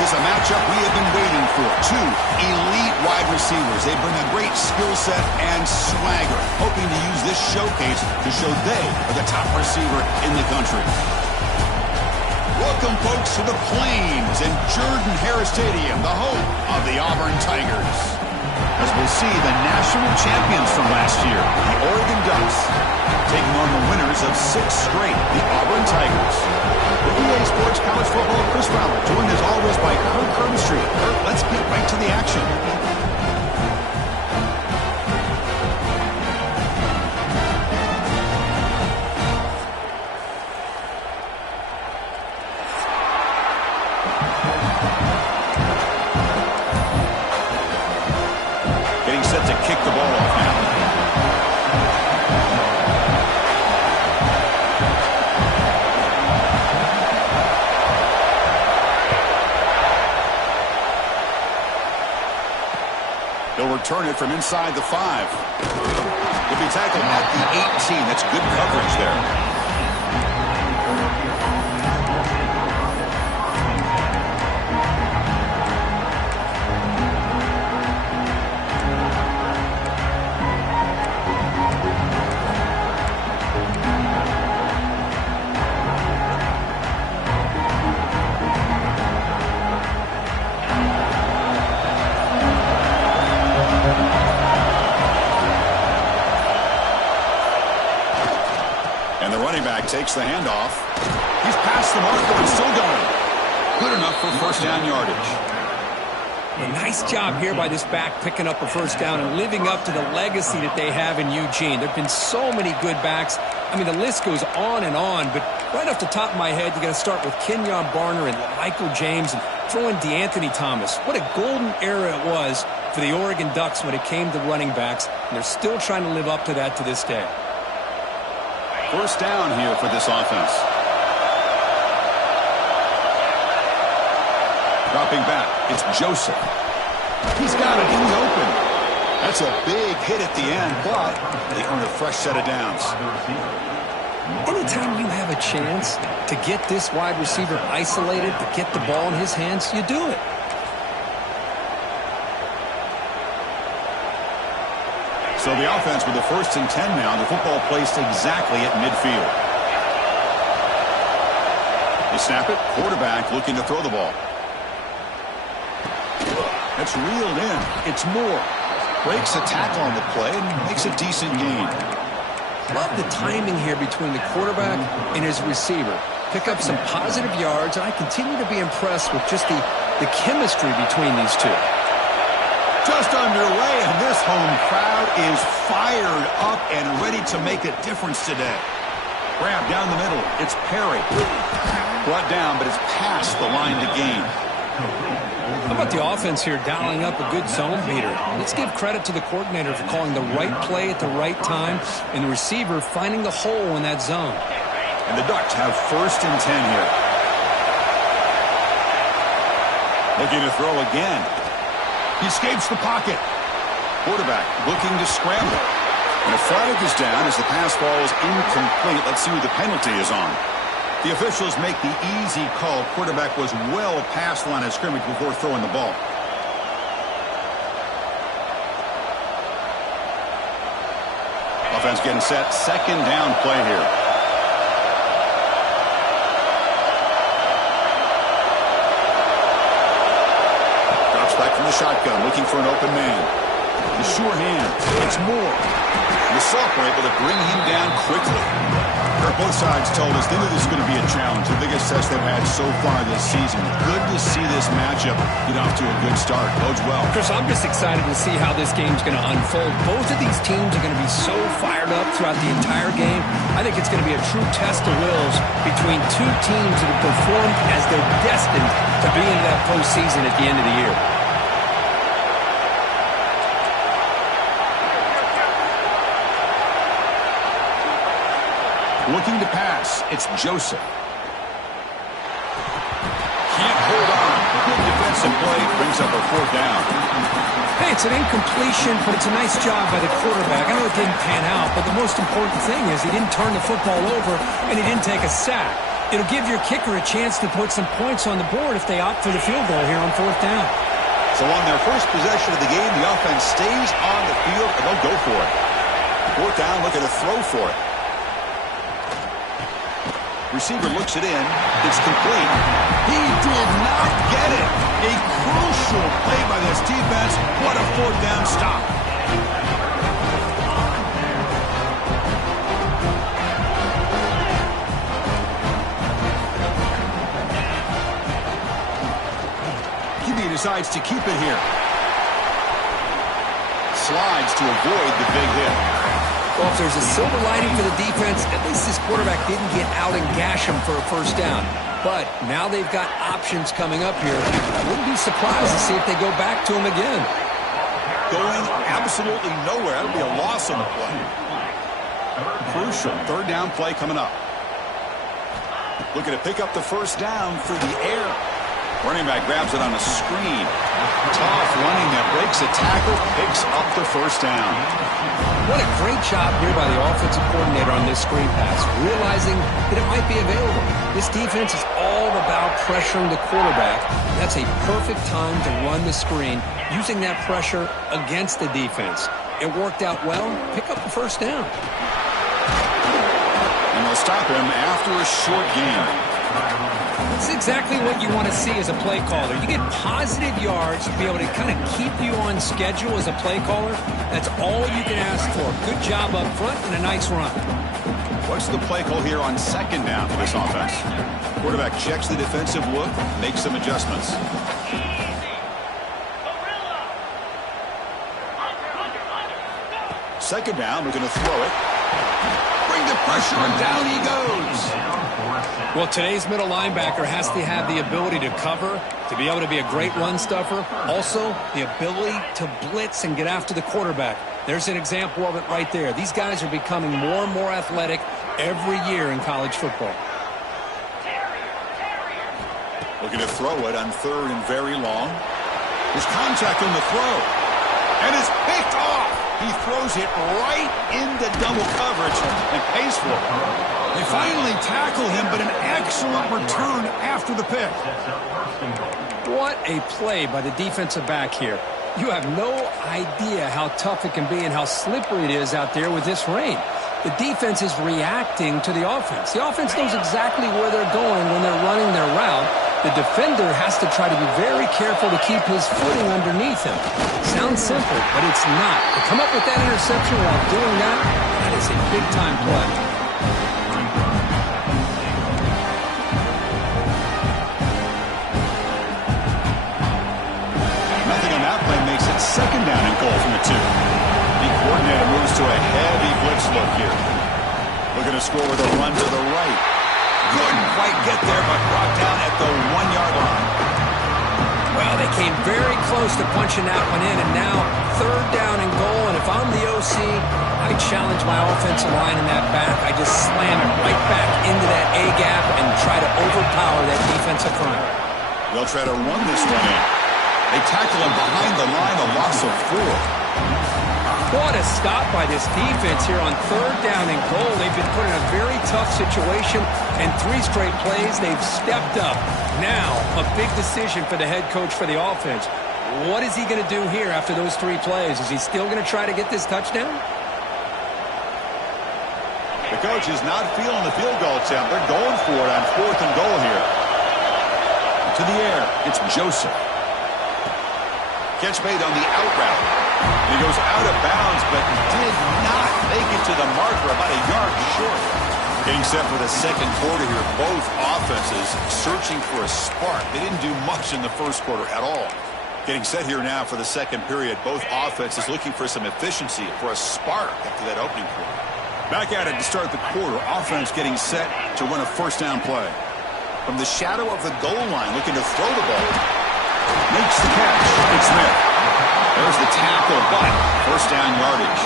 This is a matchup we have been waiting for. Two elite wide receivers. They bring a great skill set and swagger, hoping to use this showcase to show they are the top receiver in the country. Welcome, folks, to the Plains and Jordan-Hare Stadium, the home of the Auburn Tigers. As we'll see the national champions from last year, the Oregon Ducks, taking on the winners of 6 straight, the Auburn Tigers. The EA Sports College Football Chris Fowler, joined as always by Kirk Hermstreet. Kirk, let's get right to the action. Getting set to kick the ball off now. He'll return it from inside the 5. He'll be tackled at the 18. That's good coverage there. And the running back takes the handoff. He's past the marker and still going. Good enough for first down yardage. A nice job here by this back picking up a first down and living up to the legacy that they have in Eugene. There have been so many good backs. I mean, the list goes on, but right off the top of my head, you got to start with Kenyon Barner and Michael James and throw in DeAnthony Thomas. What a golden era it was for the Oregon Ducks when it came to running backs, and they're still trying to live up to that to this day. First down here for this offense. Dropping back, it's Joseph. He's got it in the open. That's a big hit at the end, but they earn a fresh set of downs. Anytime you have a chance to get this wide receiver isolated, to get the ball in his hands, you do it. So the offense with the 1st and 10 now, the football placed exactly at midfield. They snap it, quarterback looking to throw the ball. That's reeled in. It's Moore. Breaks a tackle on the play and makes a decent gain. Love the timing here between the quarterback and his receiver. Pick up some positive yards, and I continue to be impressed with just the chemistry between these two. Just underway, and this home crowd is fired up and ready to make a difference today. Grab down the middle. It's Perry. Brought down, but it's past the line to gain. How about the offense here dialing up a good zone beater? Let's give credit to the coordinator for calling the right play at the right time and the receiver finding the hole in that zone. And the Ducks have 1st and 10 here. Looking to throw again. He escapes the pocket. Quarterback looking to scramble. And a flag is down as the pass falls incomplete. Let's see who the penalty is on. The officials make the easy call. Quarterback was well past the line of scrimmage before throwing the ball. Offense getting set. 2nd down play here. Drops back from the shotgun, looking for an open man. The sure hand. It's Moore. The sophomore able to bring him down quickly. Both sides told us they knew this was going to be a challenge, the biggest test they've had so far this season. Good to see this matchup get off to a good start. Bodes well. Chris, I'm just excited to see how this game's going to unfold. Both of these teams are going to be so fired up throughout the entire game. I think it's going to be a true test of wills between two teams that have performed as they're destined to be in that postseason at the end of the year. Looking to pass, it's Joseph. Can't hold on. Good defensive play, brings up a 4th down. Hey, it's an incompletion, but it's a nice job by the quarterback. I know it didn't pan out, but the most important thing is he didn't turn the football over and he didn't take a sack. It'll give your kicker a chance to put some points on the board if they opt for the field goal here on 4th down. So on their first possession of the game, the offense stays on the field, and they'll go for it. 4th down, looking to throw for it. Receiver looks it in. It's complete. He did not get it. A crucial play by this defense. What a 4th down stop. QB decides to keep it here. Slides to avoid the big hit. Well, if there's a silver lining for the defense, at least this quarterback didn't get out and gash him for a 1st down. But now they've got options coming up here. I wouldn't be surprised to see if they go back to him again. Going absolutely nowhere. That would be a loss on the play. Crucial 3rd down play coming up. Looking to pick up the 1st down through the air. Running back grabs it on a screen. Tough running that breaks a tackle, picks up the 1st down. What a great job here by the offensive coordinator on this screen pass, realizing that it might be available. This defense is all about pressuring the quarterback. That's a perfect time to run the screen, using that pressure against the defense. It worked out well. Pick up the 1st down. And they'll stop him after a short gain. That's exactly what you want to see as a play caller. You get positive yards to be able to kind of keep you on schedule as a play caller. That's all you can ask for. Good job up front and a nice run. What's the play call here on 2nd down for this offense? Quarterback checks the defensive look, makes some adjustments. Second down, we're going to throw it. Bring the pressure, and down he goes. Well, today's middle linebacker has to have the ability to cover, to be able to be a great run stuffer. Also, the ability to blitz and get after the quarterback. There's an example of it right there. These guys are becoming more and more athletic every year in college football. Looking to throw it on 3rd and very long. There's contact on the throw. And it's picked off. He throws it right into double coverage and pays for it. They finally tackle him, but an excellent return after the pick. What a play by the defensive back here. You have no idea how tough it can be and how slippery it is out there with this rain. The defense is reacting to the offense. The offense knows exactly where they're going when they're running their route. The defender has to try to be very careful to keep his footing underneath him. Sounds simple, but it's not. To come up with that interception while doing that, that is a big-time play. Nothing on that play makes it 2nd down and goal from the 2. The coordinator moves to a heavy blitz look here. Looking to score with a run to the right. Couldn't quite get there, but brought down at the 1-yard line. Well, they came very close to punching that one in, and now 3rd down and goal. And if I'm the OC, I challenge my offensive line in that back. I just slam it right back into that A-gap and try to overpower that defensive front. They'll try to run this one in. They tackle him behind the line, a loss of 4. What a stop by this defense here on 3rd down and goal. They've been put in a very tough situation, and 3 straight plays, they've stepped up. Now, a big decision for the head coach for the offense. What is he going to do here after those 3 plays? Is he still going to try to get this touchdown? The coach is not feeling the field goal attempt. They're going for it on 4th and goal here. To the air, it's Joseph. Catch made on the out route. He goes out of bounds, but did not make it to the marker, about a yard short. Getting set for the 2nd quarter here. Both offenses searching for a spark. They didn't do much in the 1st quarter at all. Getting set here now for the 2nd period. Both offenses looking for some efficiency, for a spark after that opening quarter. Back at it to start the quarter. Offense getting set to run a 1st down play. From the shadow of the goal line, looking to throw the ball. Makes the catch. It's Smith. There's the tackle, but 1st down yardage.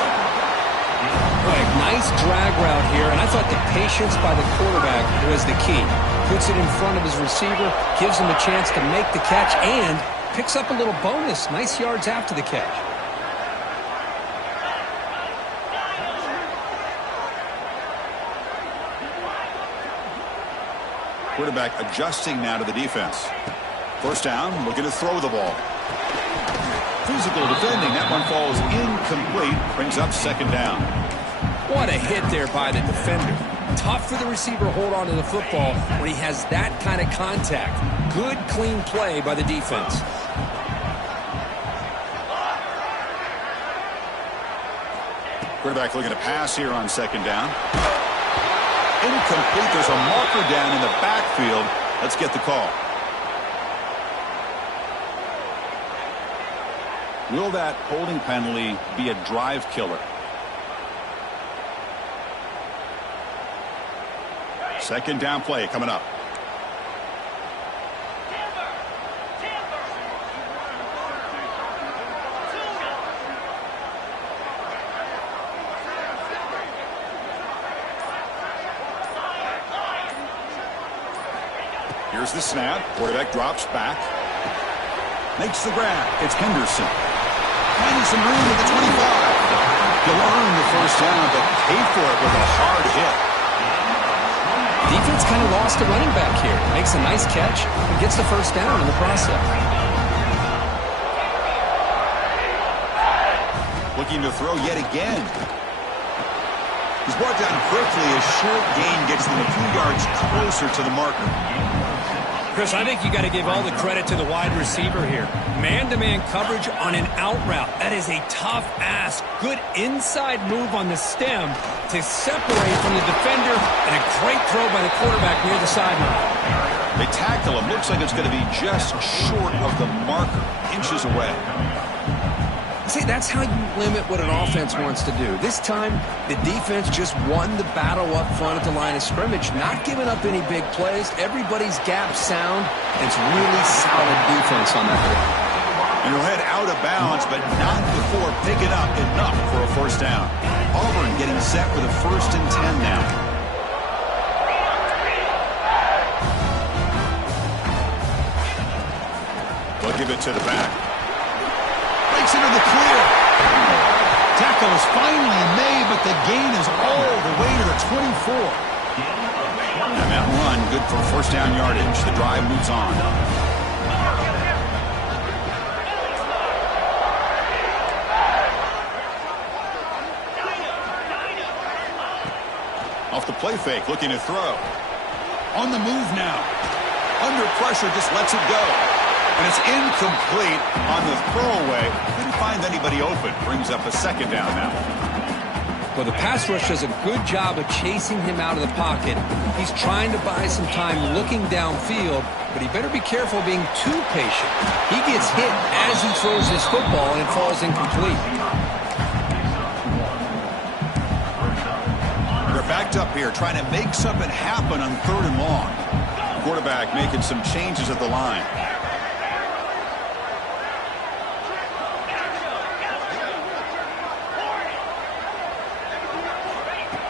Right, nice drag route here, and I thought the patience by the quarterback was the key. Puts it in front of his receiver, gives him a chance to make the catch, and picks up a little bonus. Nice yards after the catch. Quarterback adjusting now to the defense. First down, looking to throw the ball. Physical defending. That one falls incomplete. Brings up second down. What a hit there by the defender. Tough for the receiver to hold on to the football when he has that kind of contact. Good, clean play by the defense. Quarterback looking to pass here on second down. Incomplete. There's a marker down in the backfield. Let's get the call. Will that holding penalty be a drive killer? Second down play coming up. Here's the snap. Quarterback drops back. Makes the grab. It's Henderson. Finding some room at the 25. He'll earn the first down, but pay for it with a hard hit. Defense kind of lost a running back here. Makes a nice catch and gets the first down in the process. Looking to throw yet again. He's brought down quickly. A short gain gets them a few yards closer to the marker. Chris, I think you got to give all the credit to the wide receiver here. Man-to-man coverage on an out route. That is a tough ask. Good inside move on the stem to separate from the defender, and a great throw by the quarterback near the sideline. They tackle him. Looks like it's going to be just short of the marker, inches away. See, that's how you limit what an offense wants to do. This time, the defense just won the battle up front at the line of scrimmage, not giving up any big plays. Everybody's gap sound. It's really solid defense on that play. And he'll head out of bounds, but not before picking up enough for a first down. Auburn getting set with a 1st and 10 now. They'll give it to the back. Breaks into the clear. Tackle is finally made, but the gain is all the way to the 24. And that run, good for first down yardage. The drive moves on. Off the play fake, looking to throw. On the move now. Under pressure, just lets it go. And it's incomplete on the throwaway. Couldn't find anybody open. Brings up a second down now. Well, the pass rush does a good job of chasing him out of the pocket. He's trying to buy some time looking downfield, but he better be careful being too patient. He gets hit as he throws his football, and it falls incomplete. They're backed up here, trying to make something happen on 3rd and long. Quarterback making some changes at the line.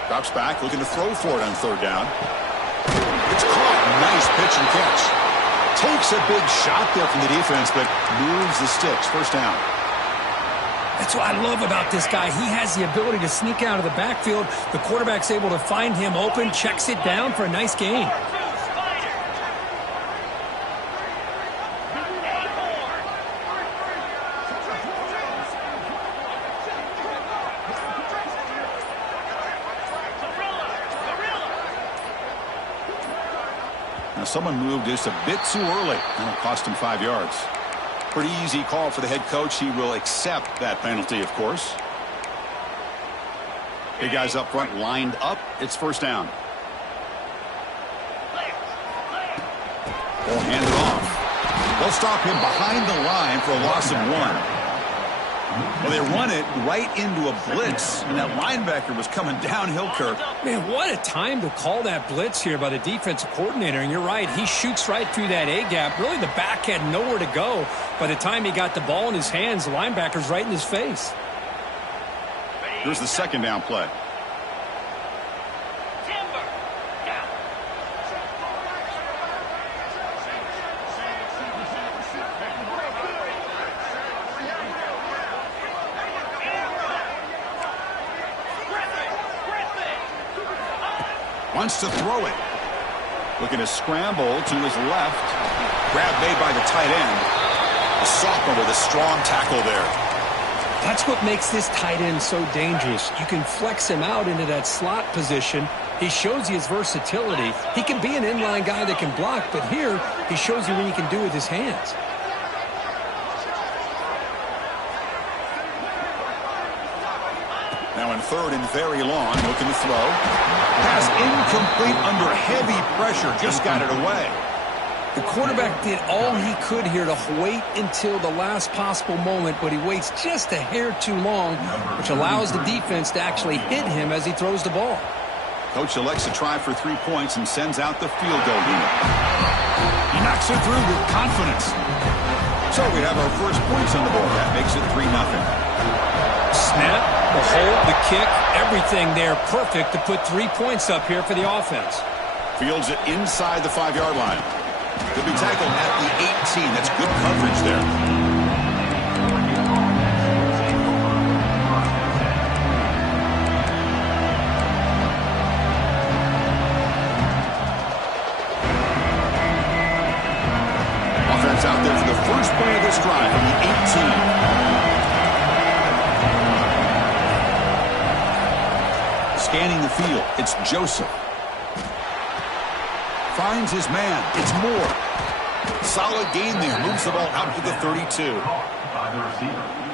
Drops back, looking to throw for it on 3rd down. It's caught. Nice pitch and catch. Takes a big shot there from the defense, but moves the sticks. First down. That's what I love about this guy. He has the ability to sneak out of the backfield. The quarterback's able to find him open, checks it down for a nice gain. Someone moved just a bit too early, and it cost him 5 yards. Pretty easy call for the head coach. He will accept that penalty, of course. Big guys up front lined up. It's first down. Ball handed off. They'll stop him behind the line for a loss of 1. Well, they run it right into a blitz, and that linebacker was coming downhill, Kirk. Man, what a time to call that blitz here by the defensive coordinator. And you're right, he shoots right through that A-gap. Really, the back had nowhere to go. By the time he got the ball in his hands, the linebacker's right in his face. Here's the second down play. Wants to throw it. Looking to scramble to his left. Grab made by the tight end. A sophomore with a strong tackle there. That's what makes this tight end so dangerous. You can flex him out into that slot position. He shows you his versatility. He can be an inline guy that can block, but here he shows you what he can do with his hands. Now in third and very long, looking to throw. Pass incomplete under heavy pressure, just got it away. The quarterback did all he could here to wait until the last possible moment, but he waits just a hair too long, which allows the defense to actually hit him as he throws the ball. Coach elects to try for 3 points and sends out the field goal unit. He knocks it through with confidence. So we have our first points on the board. That makes it 3-0. Snap, the hold, the kick, everything there perfect to put 3 points up here for the offense. Fields it inside the 5-yard line. Could be tackled at the 18. That's good coverage there. Offense out there for the first play of this drive from the 18. Scanning the field, it's Joseph. Finds his man. It's Moore. Solid gain there. Moves the ball out to the 32.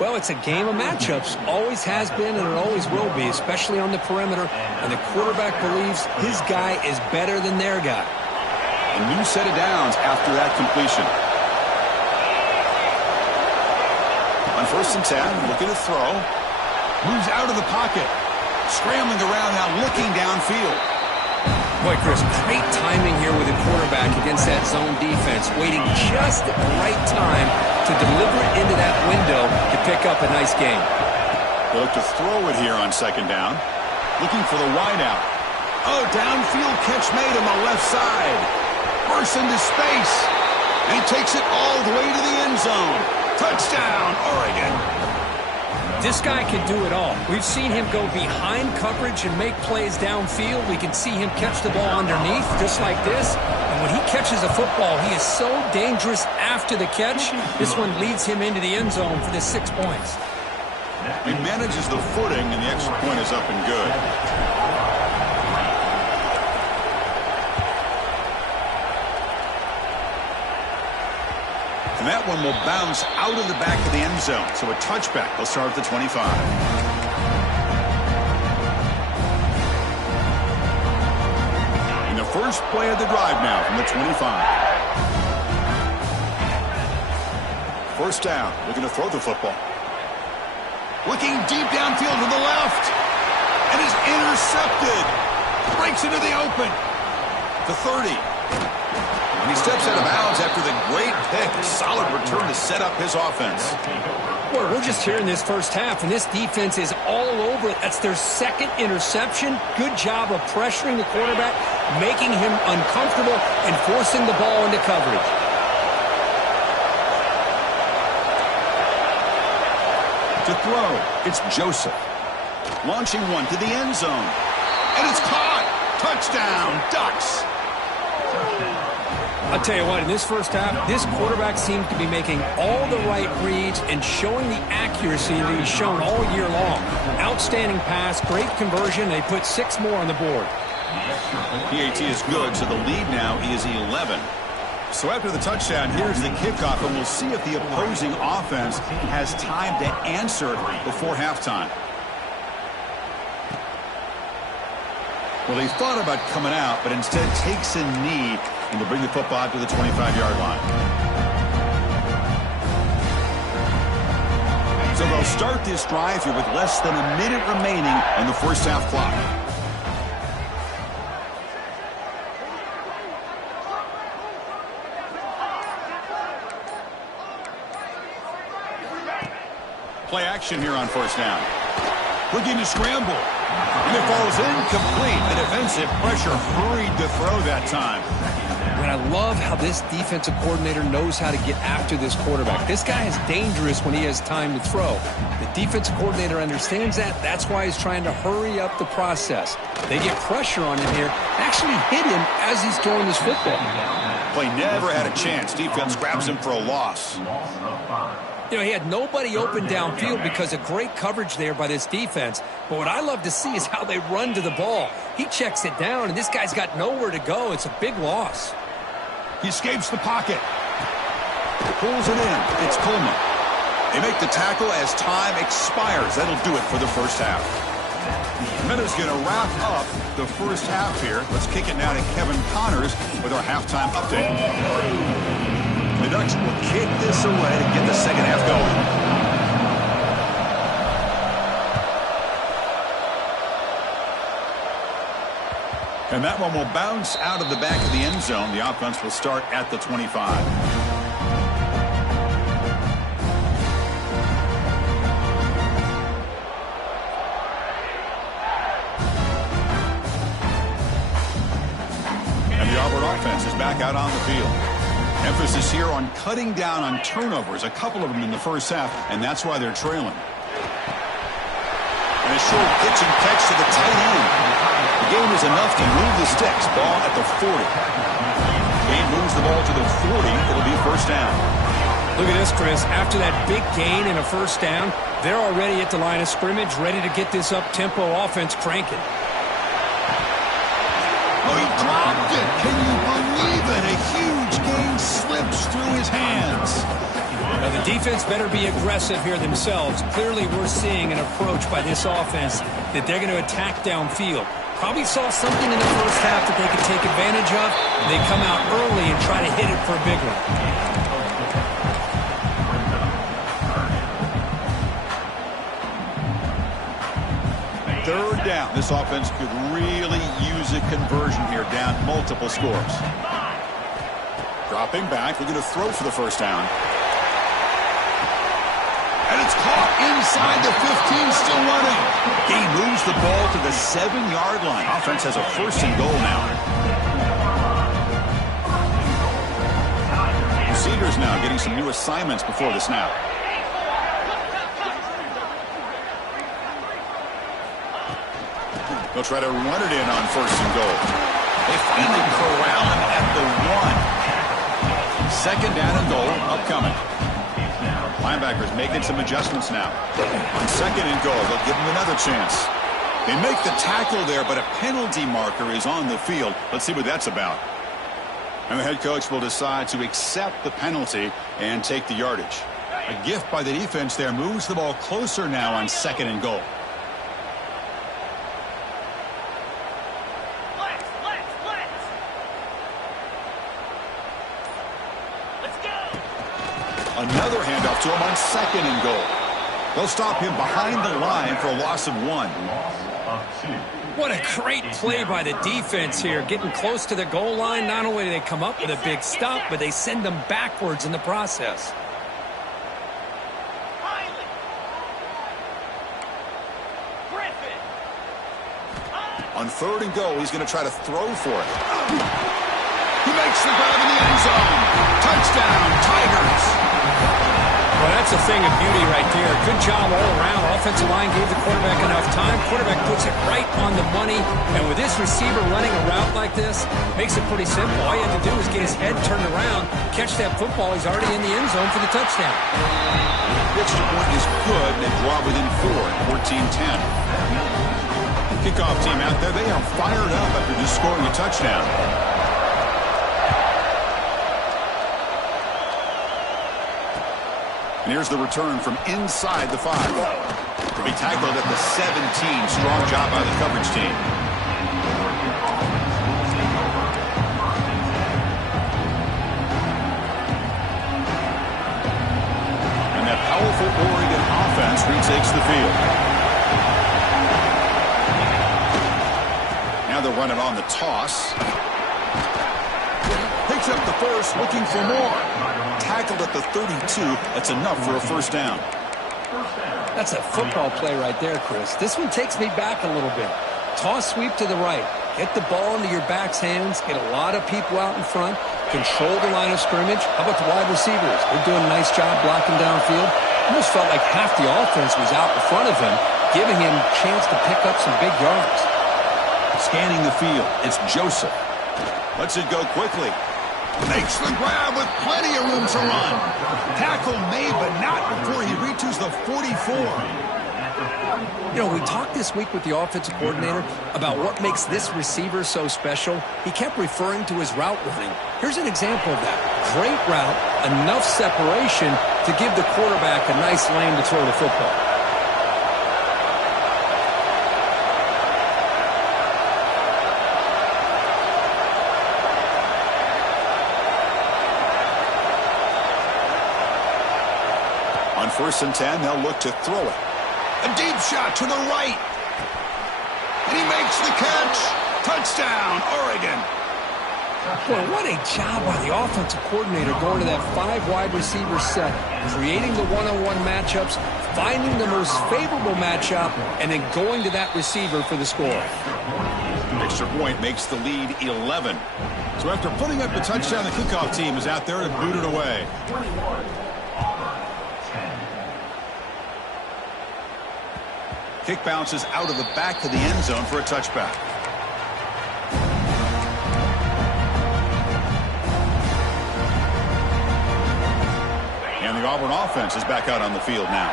Well, it's a game of matchups. Always has been and it always will be, especially on the perimeter. And the quarterback believes his guy is better than their guy. A new set of downs after that completion. On 1st and 10, looking to throw. Moves out of the pocket. Scrambling around now, looking downfield. Boy, Chris, great timing here with the quarterback against that zone defense, waiting just at the right time to deliver it into that window to pick up a nice gain. They look to throw it here on 2nd down. Looking for the wideout. Oh, downfield catch made on the left side. Bursts into space. And he takes it all the way to the end zone. Touchdown, Oregon. This guy can do it all. We've seen him go behind coverage and make plays downfield. We can see him catch the ball underneath, just like this. And when he catches a football, he is so dangerous after the catch. This one leads him into the end zone for the 6 points. He manages the footing, and the extra point is up and good. And that one will bounce out of the back of the end zone. So a touchback. They'll start at the 25. In the first play of the drive now from the 25. First down. Looking to throw the football. Looking deep downfield to the left. And is intercepted. Breaks into the open. The 30. And he steps out of bounds after the great pick. Solid return to set up his offense. Boy, we're just here in this first half, and this defense is all over it. That's their 2nd interception. Good job of pressuring the quarterback, making him uncomfortable, and forcing the ball into coverage. To throw, it's Joseph. Launching one to the end zone. And it's caught. Touchdown, Ducks. I'll tell you what, in this first half, this quarterback seems to be making all the right reads and showing the accuracy that he's shown all year long. Outstanding pass, great conversion. They put 6 more on the board. PAT is good, so the lead now is 11. So after the touchdown, here's the kickoff, and we'll see if the opposing offense has time to answer before halftime. Well, they thought about coming out, but instead takes a knee and to bring the football out to the 25-yard line. So they'll start this drive here with less than a minute remaining in the first half clock. Play action here on 1st down. Looking to scramble. And it falls incomplete. The defensive pressure hurried to throw that time. And I love how this defensive coordinator knows how to get after this quarterback. This guy is dangerous when he has time to throw. The defensive coordinator understands that. That's why he's trying to hurry up the process. They get pressure on him here, actually hit him as he's throwing this football. Play never had a chance. Defense grabs him for a loss. You know, he had nobody open downfield because of great coverage there by this defense. But what I love to see is how they run to the ball. He checks it down, and this guy's got nowhere to go. It's a big loss. He escapes the pocket. Pulls it in. It's Coleman. They make the tackle as time expires. That'll do it for the first half. Minutes going to wrap up the first half here. Let's kick it now to Kevin Connors with our halftime update. The Ducks will kick this away to get the second half going. And that one will bounce out of the back of the end zone. The offense will start at the 25. And the Auburn offense is back out on the field. Emphasis here on cutting down on turnovers, a couple of them in the first half, and that's why they're trailing. And a short pitch and catch to the tight end. The gain is enough to move the sticks. Ball at the 40. Gain moves the ball to the 40. It'll be first down. Look at this, Chris. After that big gain and a first down, they're already at the line of scrimmage, ready to get this up-tempo offense cranking. Oh, he dropped it. Can you believe it? A huge gain slips through his hands. Now, the defense better be aggressive here themselves. Clearly, we're seeing an approach by this offense that they're going to attack downfield. Probably saw something in the first half that they could take advantage of. They come out early and try to hit it for a big one. Third down. This offense could really use a conversion here, down multiple scores. Dropping back. We're going to throw for the first down. And it's caught inside the 15, still running. He moves the ball to the 7-yard line. Offense has a first and goal now. Receivers now getting some new assignments before the snap. They'll try to run it in on first and goal. They finally corral him at the 1. Second down and goal upcoming. Linebackers making some adjustments now. On second and goal, they'll give him another chance. They make the tackle there, but a penalty marker is on the field. Let's see what that's about. And the head coach will decide to accept the penalty and take the yardage. A gift by the defense there moves the ball closer now on second and goal. Another handoff to him on second and goal. They'll stop him behind the line for a loss of 1. What a great play by the defense here. Getting close to the goal line, not only do they come up with a big stop, but they send them backwards in the process. On third and goal, he's going to try to throw for it. He makes the grab in the end zone. Touchdown, Tigers. Well, that's a thing of beauty right there. Good job all around. Offensive line gave the quarterback enough time. Quarterback puts it right on the money. And with this receiver running a route like this, makes it pretty simple. All you have to do is get his head turned around, catch that football. He's already in the end zone for the touchdown. Extra point is good, and they draw within 4 at 14-10. Kickoff team out there, they are fired up after just scoring a touchdown. And here's the return from inside the 5. To be tackled at the 17. Strong job by the coverage team. And that powerful Oregon offense retakes the field. Now they'll run it on the toss. Picks up the first, looking for more. Tackled at the 32. That's enough for a first down. That's a football play right there, Chris. This one takes me back a little bit. Toss sweep to the right. Get the ball into your back's hands, get a lot of people out in front, control the line of scrimmage. How about the wide receivers? They're doing a nice job blocking downfield. Almost felt like half the offense was out in front of him, giving him a chance to pick up some big yards. Scanning the field, it's Joseph. Lets it go quickly. Makes the grab with plenty of room to run. Tackle made, but not before he reaches the 44. You know, we talked this week with the offensive coordinator about what makes this receiver so special. He kept referring to his route running. Here's an example of that. Great route, enough separation to give the quarterback a nice lane to throw the football. On 1st and 10, they'll look to throw it. A deep shot to the right. And he makes the catch. Touchdown, Oregon. Well, what a job by the offensive coordinator going to that 5 wide receiver set, creating the one-on-one matchups, finding the most favorable matchup, and then going to that receiver for the score. Extra point makes the lead 11. So after putting up the touchdown, the kickoff team is out there to boot it away. Kick bounces out of the back of the end zone for a touchback. And the Auburn offense is back out on the field now.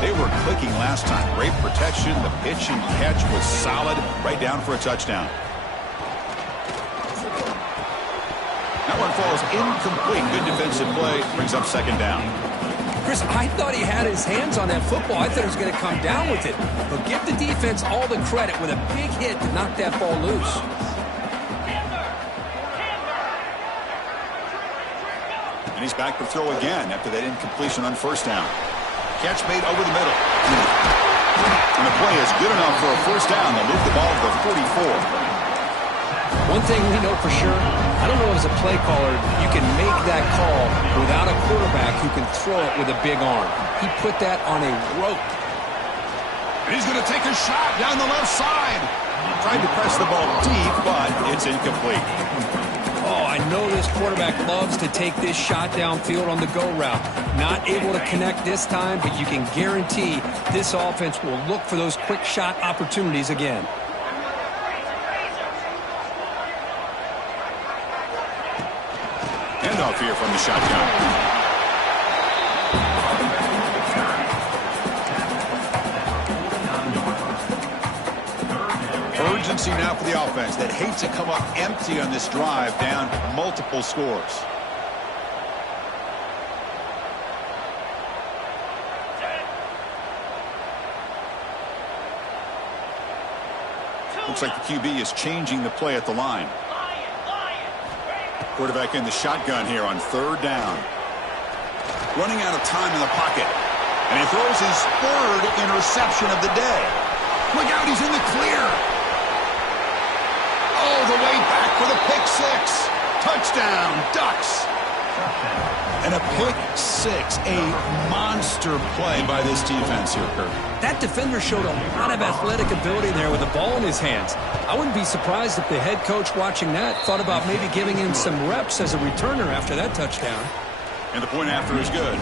They were clicking last time. Great protection. The pitch and catch was solid. Right down for a touchdown. That one falls incomplete. Good defensive play. Brings up 2nd down. Chris, I thought he had his hands on that football. I thought he was going to come down with it. But give the defense all the credit with a big hit to knock that ball loose. And he's back to throw again after that incompletion on 1st down. Catch made over the middle. And the play is good enough for a 1st down. They'll move the ball to the 44. One thing we know for sure, I don't know as a play caller, you can make that call without a quarterback who can throw it with a big arm. He put that on a rope. And he's going to take a shot down the left side. Tried to press the ball deep, but it's incomplete. Oh, I know this quarterback loves to take this shot downfield on the go route. Not able to connect this time, but you can guarantee this offense will look for those quick shot opportunities again. Handoff here from the shotgun. Urgency now for the offense that hates to come up empty on this drive, down multiple scores. Looks like the QB is changing the play at the line. Quarterback in the shotgun here on 3rd down. Running out of time in the pocket. And he throws his 3rd interception of the day. Look out, he's in the clear. All the way back for the pick 6. Touchdown, Ducks. And a pick 6, a monster play by this defense here, Kirk. That defender showed a lot of athletic ability there with the ball in his hands. I wouldn't be surprised if the head coach watching that thought about maybe giving him some reps as a returner after that touchdown. And the point after is good.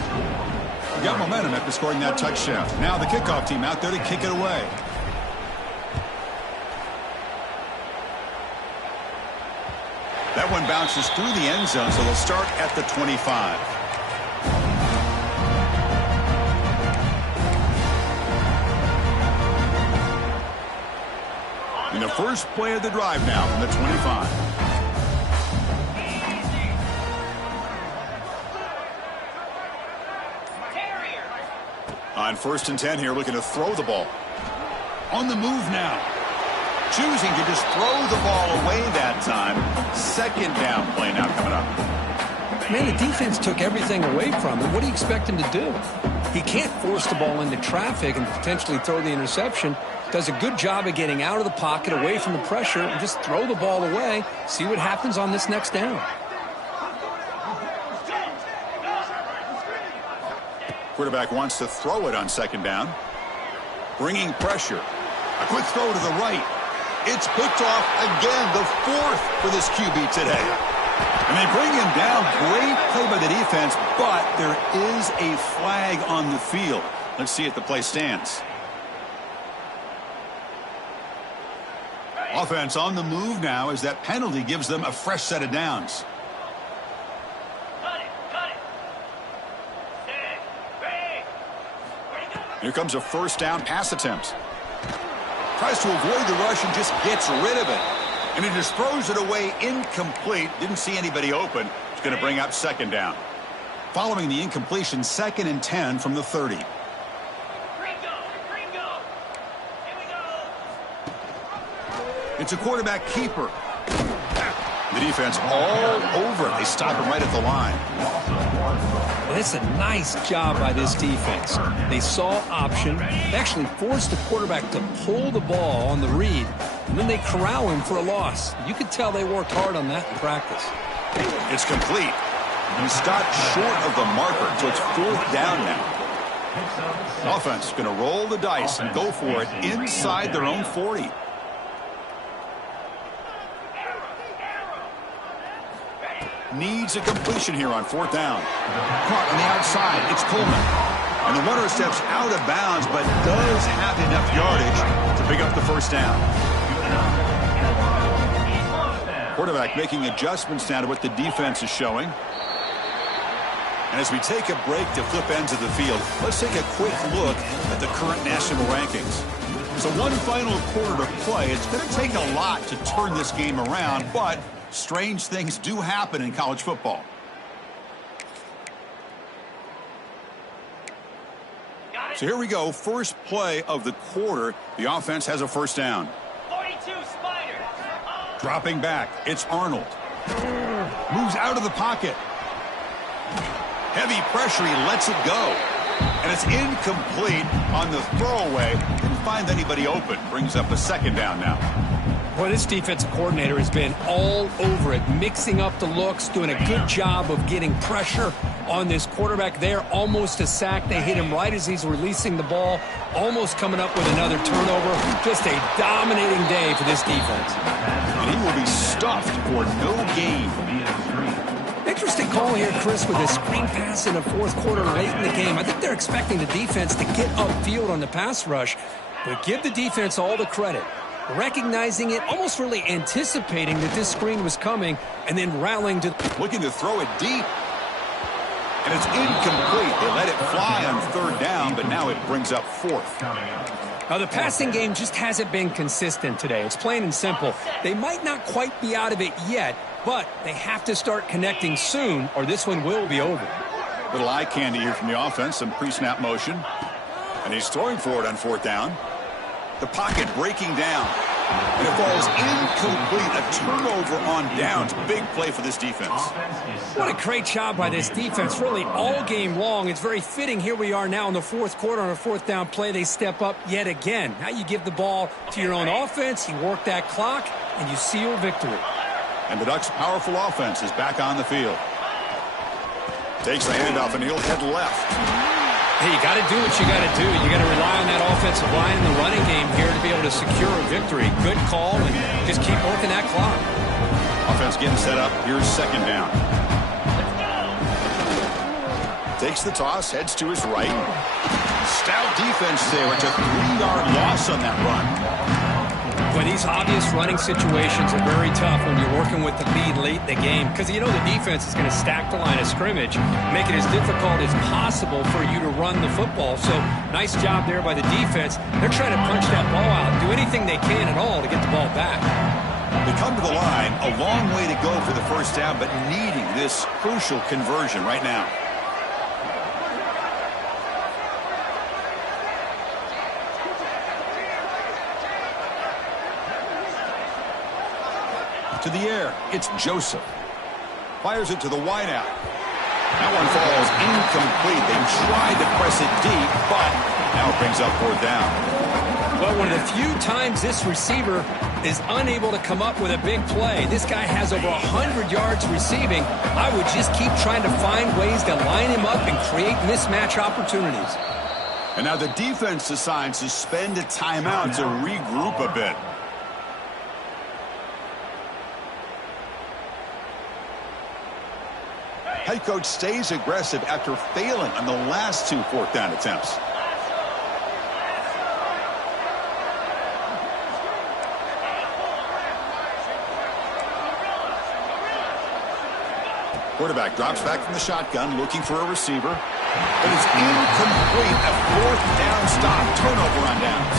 Got momentum after scoring that touchdown. Now the kickoff team out there to kick it away. That one bounces through the end zone, so they'll start at the 25. In the first play of the drive now from the 25. On 1st and 10 here, looking to throw the ball. On the move now. Choosing to just throw the ball away that time. 2nd down play now coming up. Man, the defense took everything away from him. What do you expect him to do? He can't force the ball into traffic and potentially throw the interception. Does a good job of getting out of the pocket, away from the pressure, and just throw the ball away. See what happens on this next down. Quarterback wants to throw it on 2nd down. Bringing pressure. A quick throw to the right. It's picked off again, the fourth for this QB today. And they bring him down. Great play by the defense, but there is a flag on the field. Let's see if the play stands. Offense on the move now as that penalty gives them a fresh set of downs. Here comes a first down pass attempt. Tries to avoid the rush and just gets rid of it. And he just throws it away incomplete. Didn't see anybody open. It's going to bring up second down. Following the incompletion, 2nd and 10 from the 30. It's a quarterback keeper. The defense all over it. They stop him right at the line. Well, it's a nice job by this defense. They saw option. They actually forced the quarterback to pull the ball on the read, and then they corral him for a loss. You could tell they worked hard on that in practice. It's complete. He stopped short of the marker, so it's 4th down now. Offense is going to roll the dice and go for it inside their own 40. Needs a completion here on 4th down. Caught on the outside. It's Coleman. And the runner steps out of bounds, but does have enough yardage to pick up the first down. Quarterback making adjustments now to what the defense is showing. And as we take a break to flip ends of the field, let's take a quick look at the current national rankings. So one final quarter to play. It's going to take a lot to turn this game around, but strange things do happen in college football. So here we go. First play of the quarter. The offense has a first down. 42 Spider. Dropping back. It's Arnold. Moves out of the pocket. Heavy pressure. He lets it go. And it's incomplete on the throwaway. Didn't find anybody open. Brings up a second down now. Well, this defensive coordinator has been all over it, mixing up the looks, doing a good job of getting pressure on this quarterback there. Almost a sack. They hit him right as he's releasing the ball, almost coming up with another turnover. Just a dominating day for this defense. And he will be stuffed for no gain. Interesting call here, Chris, with a screen pass in the 4th quarter late in the game. I think they're expecting the defense to get upfield on the pass rush, but give the defense all the credit. Recognizing it, almost really anticipating that this screen was coming, and then rallying to... Looking to throw it deep. And it's incomplete. They let it fly on 3rd down, but now it brings up 4th. Now, the passing game just hasn't been consistent today. It's plain and simple. They might not quite be out of it yet, but they have to start connecting soon, or this one will be over. Little eye candy here from the offense, some pre-snap motion. And he's throwing for it on 4th down. The pocket breaking down. And it falls incomplete. A turnover on downs. Big play for this defense. What a great job by this defense, really all game long. It's very fitting. Here we are now in the 4th quarter on a 4th down play. They step up yet again. Now you give the ball to your own offense. You work that clock, and you seal victory. And the Ducks' powerful offense is back on the field. Takes the handoff, and he'll head left. Hey, you got to do what you got to do. You got to rely on that offensive line in the running game here to be able to secure a victory. Good call, and just keep working that clock. Offense getting set up. Here's 2nd down. Takes the toss, heads to his right. Stout defense there. It's a 3-yard loss on that run. Boy, these obvious running situations are very tough when you're working with the lead late in the game, because you know the defense is going to stack the line of scrimmage, make it as difficult as possible for you to run the football. So nice job there by the defense. They're trying to punch that ball out, do anything they can at all to get the ball back. They come to the line, a long way to go for the first down, but needing this crucial conversion right now. To the air, it's Joseph. Fires it to the wideout. That one falls incomplete. They tried to press it deep, but now it brings up 4th down. Well, one of the few times this receiver is unable to come up with a big play. This guy has over 100 yards receiving. I would just keep trying to find ways to line him up and create mismatch opportunities. And now the defense decides to spend a timeout to regroup a bit. Head coach stays aggressive after failing on the last 2 fourth-down attempts. Quarterback drops back from the shotgun, looking for a receiver. But it's incomplete. A fourth-down stop. Turnover on downs.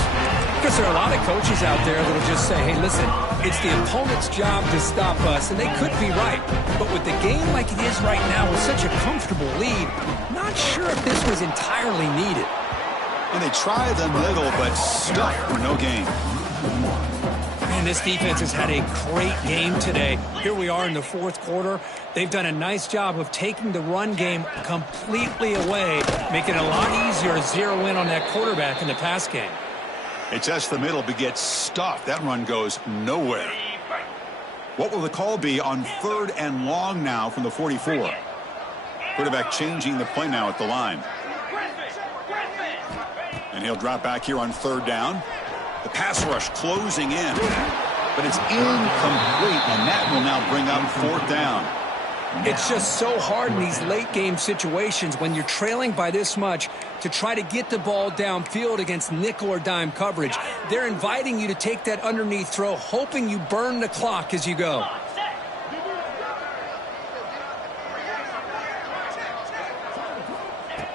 Because there are a lot of coaches out there that will just say, hey, listen, it's the opponent's job to stop us, and they could be right. But with the game like it is right now with such a comfortable lead, not sure if this was entirely needed. And they try the middle, but stuck for no gain. Man, this defense has had a great game today. Here we are in the fourth quarter. They've done a nice job of taking the run game completely away, making it a lot easier to zero in on that quarterback in the pass game. It tests the middle, but gets stuffed. That run goes nowhere. What will the call be on 3rd and long now from the 44? Quarterback changing the play now at the line. And he'll drop back here on 3rd down. The pass rush closing in. But it's incomplete, and that will now bring up 4th down. It's just so hard in these late game situations when you're trailing by this much to try to get the ball downfield against nickel or dime coverage. They're inviting you to take that underneath throw, hoping you burn the clock as you go.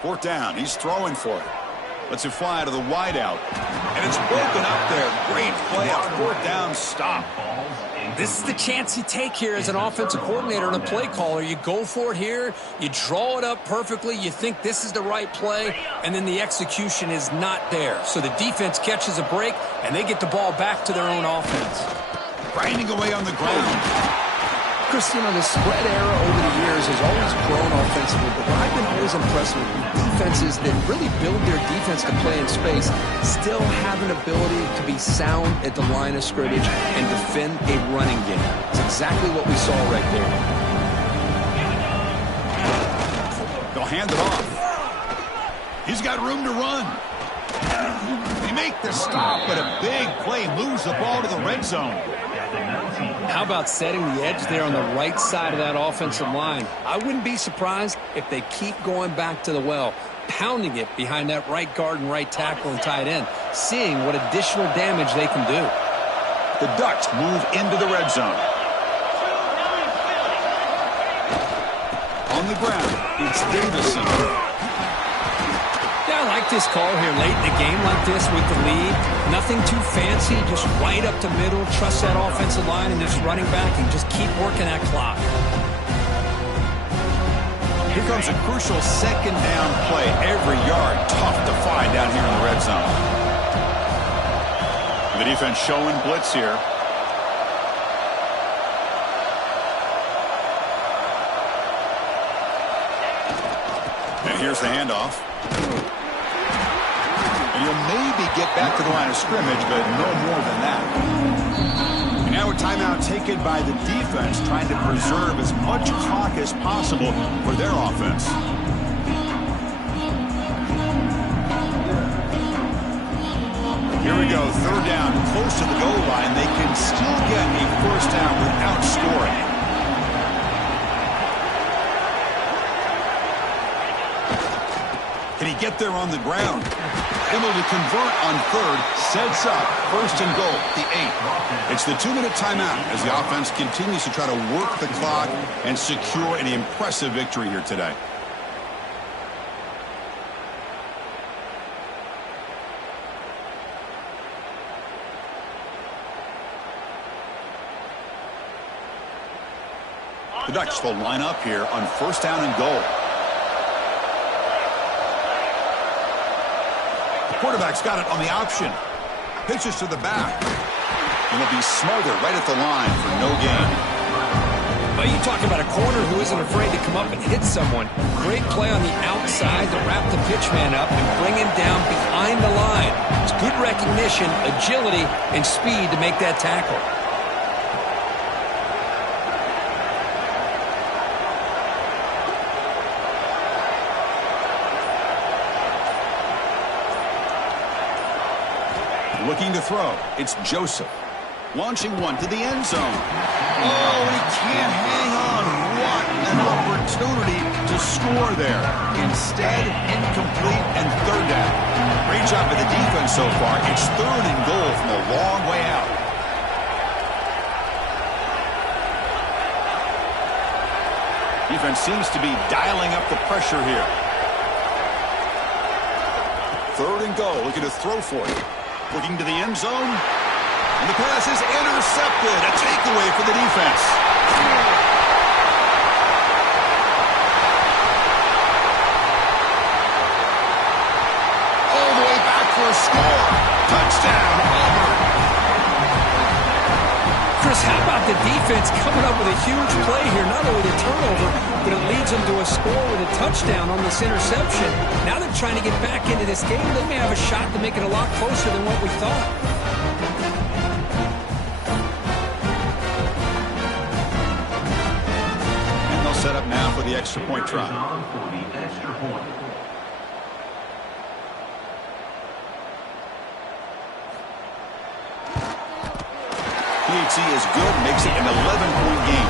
Fourth down. He's throwing for it. Lets it fly to the wideout. And it's broken up there. Great play. A 4th down stop. This is the chance you take here as an offensive coordinator and a play caller. You go for it here. You draw it up perfectly. You think this is the right play, and then the execution is not there. So the defense catches a break, and they get the ball back to their own offense. Grinding away on the ground. Chris, you know, the spread era over the years has always grown offensively, but what I've been always impressed with defenses that really build their defense to play in space still have an ability to be sound at the line of scrimmage and defend a running game. It's exactly what we saw right there. They'll hand it off. He's got room to run. They make the stop, but a big play moves the ball to the red zone. How about setting the edge there on the right side of that offensive line? I wouldn't be surprised if they keep going back to the well, pounding it behind that right guard and right tackle and tight end, seeing what additional damage they can do. The Ducks move into the red zone. On the ground, it's Davison. Yeah, I like this call here late in the game like this with the lead. Nothing too fancy, just right up the middle. Trust that offensive line and this running back and just keep working that clock. Here comes a crucial 2nd down play. Every yard tough to find down here in the red zone. The defense showing blitz here. And here's the handoff. And you'll maybe get back to the line of scrimmage, but no more than that. And now a timeout taken by the defense, trying to preserve as much clock as possible for their offense. Here we go, 3rd down, close to the goal line. They can still get a 1st down without scoring. Can he get there on the ground? Able to convert on 3rd, sets up 1st and goal, the 8. It's the 2-minute timeout as the offense continues to try to work the clock and secure an impressive victory here today. The Ducks will line up here on 1st down and goal. Quarterback's got it on the option. Pitches to the back. And will be smothered right at the line for no gain. Well, you talk about a corner who isn't afraid to come up and hit someone. Great play on the outside to wrap the pitchman up and bring him down behind the line. It's good recognition, agility, and speed to make that tackle. Looking to throw. It's Joseph. Launching one to the end zone. Oh, he can't hang on. What an opportunity to score there. Instead, incomplete and third down. Great job by the defense so far. It's 3rd and goal from a long way out. Defense seems to be dialing up the pressure here. 3rd and goal, looking to throw for it. Looking to the end zone. And the pass is intercepted. A takeaway for the defense. All the way back for a score. Touchdown, Auburn. Chris, how about the defense coming up with a huge play here? Not only the turnover, but it leads them to a score with a touchdown on this interception. Now they're trying to get back into this game. They may have a shot to make it a lot closer than what we thought. And they'll set up now for the extra point try. PHC is good, makes it an 11-point game,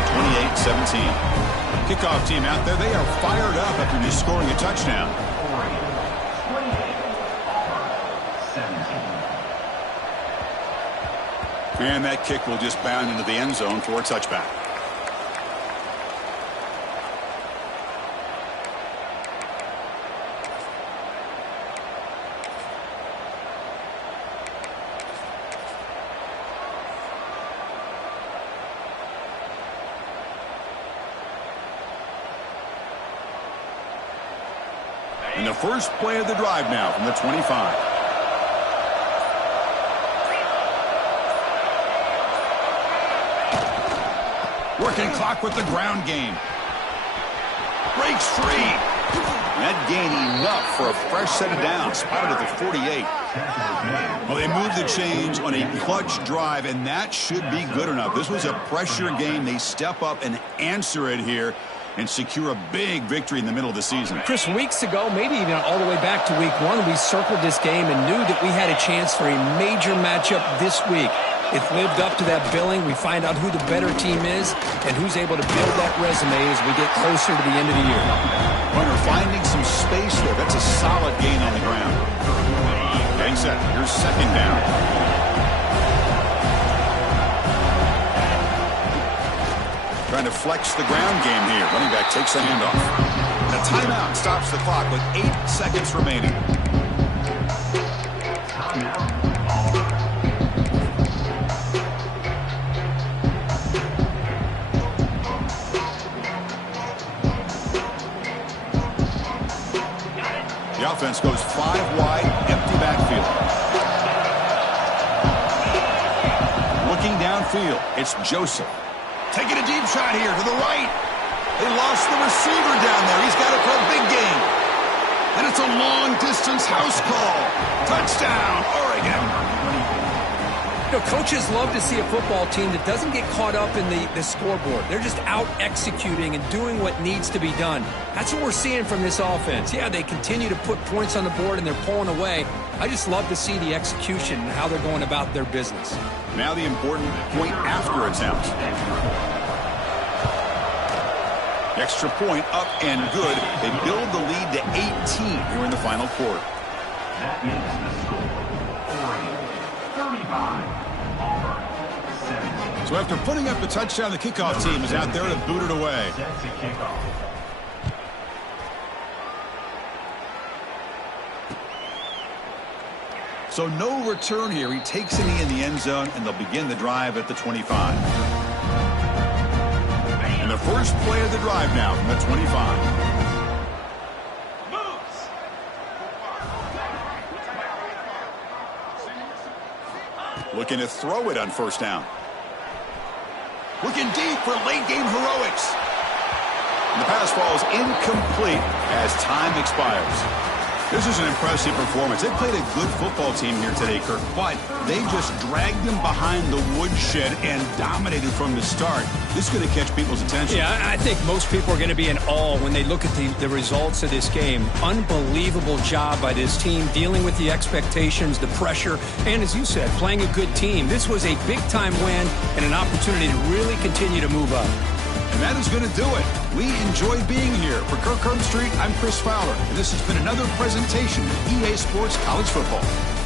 28-17. Kickoff team out there, they are fired up after just scoring a touchdown. And that kick will just bound into the end zone for a touchback. And the first play of the drive now from the 25. Working clock with the ground game. Breaks free. That gain enough for a fresh set of downs. Spotted at the 48. Well, they moved the chains on a clutch drive, and that should be good enough. This was a pressure game. They step up and answer it here and secure a big victory in the middle of the season. Chris, weeks ago, maybe even all the way back to week 1, we circled this game and knew that we had a chance for a major matchup this week. It lived up to that billing. We find out who the better team is and who's able to build that resume as we get closer to the end of the year. Runner finding some space there. That's a solid gain on the ground. Getting set. Here's 2nd down. Trying to flex the ground game here. Running back takes the handoff. The timeout stops the clock with 8 seconds remaining. The offense goes 5 wide, empty backfield. Looking downfield, it's Joseph. Taking a deep shot here to the right. They lost the receiver down there. He's got it for a big gain. And it's a long-distance house call. Touchdown, Oregon. You know, coaches love to see a football team that doesn't get caught up in the scoreboard. They're just out executing and doing what needs to be done. That's what we're seeing from this offense. Yeah, they continue to put points on the board and they're pulling away. I just love to see the execution and how they're going about their business. Now the important point after attempt. Extra point up and good. They build the lead to 18 here in the final quarter. That is the score. Oregon 35, Auburn 17. So after putting up the touchdown, the kickoff team is out there to boot it away. That's a kickoff. So no return here. He takes it in the end zone, and they'll begin the drive at the 25. And the first play of the drive now from the 25. Moves. Looking to throw it on 1st down. Looking deep for late game heroics. And the pass falls incomplete as time expires. This is an impressive performance. They played a good football team here today, Kirk, but they just dragged them behind the woodshed and dominated from the start. This is going to catch people's attention. Yeah, I think most people are going to be in awe when they look at the results of this game. Unbelievable job by this team, dealing with the expectations, the pressure, and as you said, playing a good team. This was a big-time win and an opportunity to really continue to move up. And that is going to do it. We enjoy being here. For Kirk Herbstreit, I'm Chris Fowler, and this has been another presentation of EA Sports College Football.